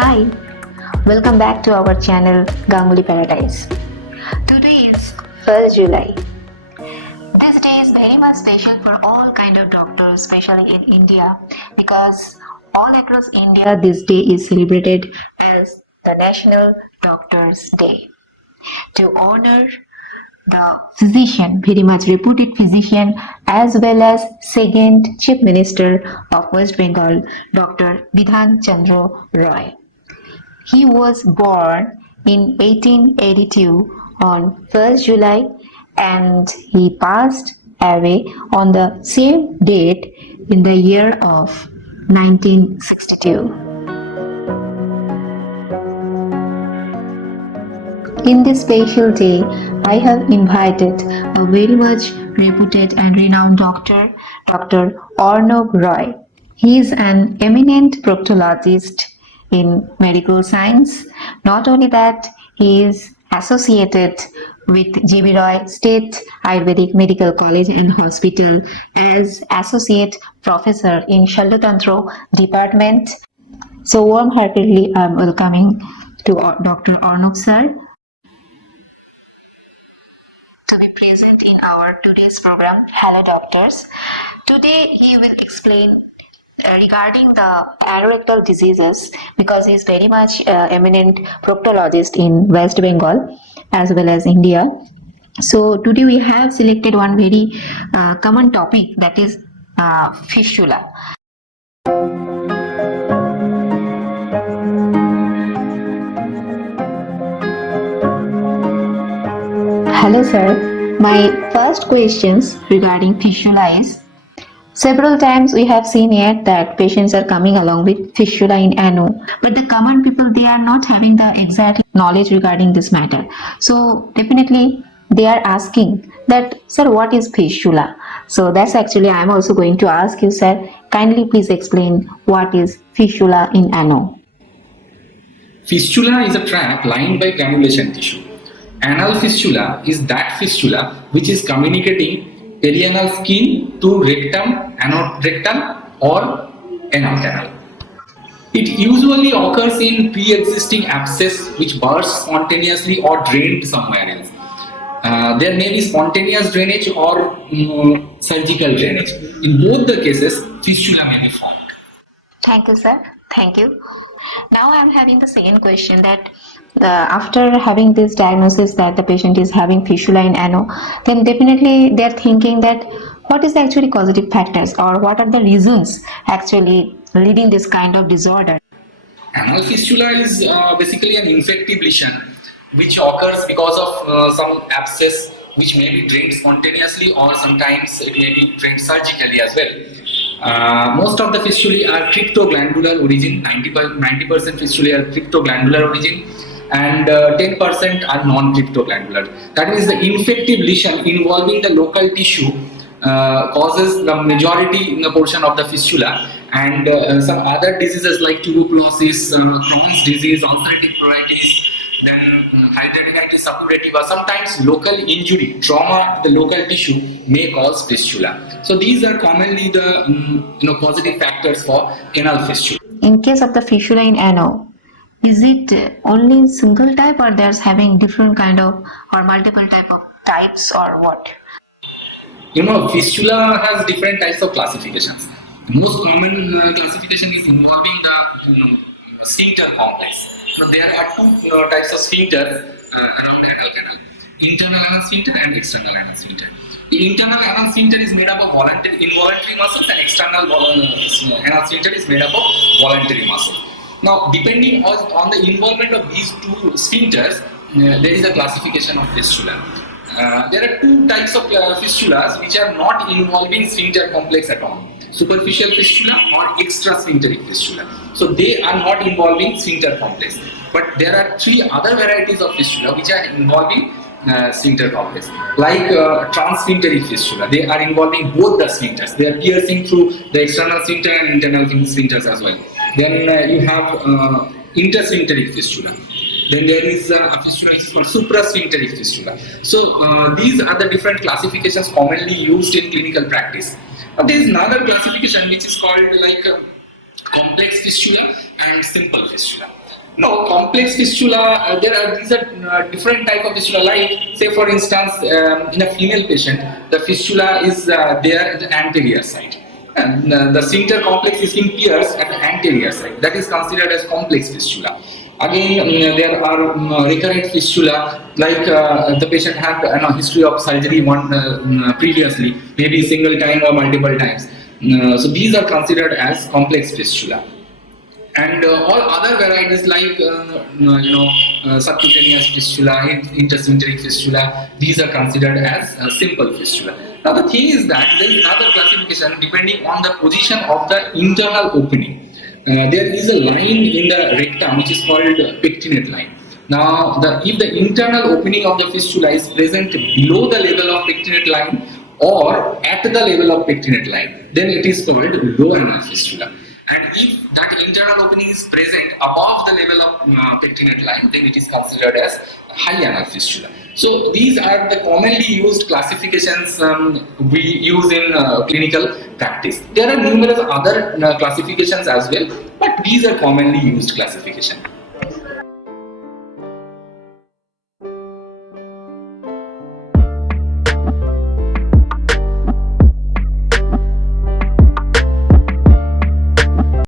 Hi, welcome back to our channel Ganguly Paradise. Today is 1st July. This day is very much special for all kind of doctors, especially in India, because all across India this day is celebrated as the National Doctors Day to honor the physician, very much reputed physician, as well as second Chief Minister of West Bengal, Dr. Bidhan Chandra Roy. He was born in 1882 on 1st July and he passed away on the same date in the year of 1962. In this special day, I have invited a very much reputed and renowned doctor, Dr. Arnab Roy. He is an eminent proctologist in medical science. Not only that, he is associated with G.B. Roy State Ayurvedic Medical College and Hospital as Associate Professor in Shalyatantra Department. So warm-heartedly, I am welcoming to Dr. Arnab sir to be present in our today's program, Hello Doctors. Today he will explain regarding the anorectal diseases because he is very much eminent proctologist in West Bengal as well as India. So today we have selected one very common topic, that is fistula. Hello sir, my first questions regarding fistula is, several times we have seen here that patients are coming along with fistula in ano, but the common people, they are not having the exact knowledge regarding this matter. So definitely they are asking that, sir, what is fistula? So that's actually I am also going to ask you, sir, kindly please explain what is fistula in ano. Fistula is a tract lined by granulation tissue. Anal fistula is that fistula which is communicating perianal skin to rectum, anorectum or anal canal. It usually occurs in pre-existing abscess which bursts spontaneously or drained somewhere else. There may be spontaneous drainage or surgical drainage. In both the cases, fistula may be formed. Thank you, sir. Thank you. Now I am having the second question that after having this diagnosis that the patient is having fistula in ano, then definitely they are thinking that what is the actually causative factors or what are the reasons actually leading this kind of disorder? Anal fistula is basically an infective lesion which occurs because of some abscess which may be drained spontaneously or sometimes it may be drained surgically as well. Most of the fistulae are cryptoglandular origin, 90% fistulae are cryptoglandular origin and 10% are non-cryptoglandular. That means the infective lesion involving the local tissue causes the majority in the portion of the fistula, and some other diseases like tuberculosis, Crohn's disease, ulcerative colitis, then hidradenitis suppurativa, sometimes local injury, trauma to the local tissue may cause fistula. So these are commonly the causative factors for anal fistula. In case of the fistula in ano, is it only single type or there's having different kind of or multiple types or what? Fistula has different types of classifications. The most common classification is involving the sphincter complex. There are two types of sphincter around the anal canal: internal anal sphincter and external anal sphincter. The internal anal sphincter is made up of involuntary muscles, and external anal sphincter is made up of voluntary muscles. Now, depending on the involvement of these two sphincters, there is a classification of fistula. There are two types of fistulas which are not involving sphincter complex at all: superficial fistula or extrasphincteric fistula. So they are not involving sphincter complex. But there are three other varieties of fistula which are involving sphincter complex, like transsphincteric fistula. They are involving both the sphincters. They are piercing through the external sphincter and internal sphincters as well. Then you have intersphincteric fistula. Then there is a fistula which is called suprasphincteric fistula. So these are the different classifications commonly used in clinical practice. There is another classification which is called like complex fistula and simple fistula. No, complex fistula, these are different type of fistula. Like, say for instance, in a female patient, the fistula is there at the anterior side. And the sphincter complex is in pierced at the anterior side. That is considered as complex fistula. Again, there are recurrent fistula, like the patient had a history of surgery previously, maybe single time or multiple times. So these are considered as complex fistula. And all other varieties like subcutaneous fistula, intersphincteric fistula, these are considered as simple fistula. Now the thing is that there is another classification depending on the position of the internal opening. There is a line in the rectum which is called pectinate line. Now, if the internal opening of the fistula is present below the level of pectinate line or at the level of pectinate line, then it is called low anal fistula. And if that internal opening is present above the level of pectinate line, then it is considered as high anal fistula. So these are the commonly used classifications we use in clinical practice. There are numerous other classifications as well, but these are commonly used classifications.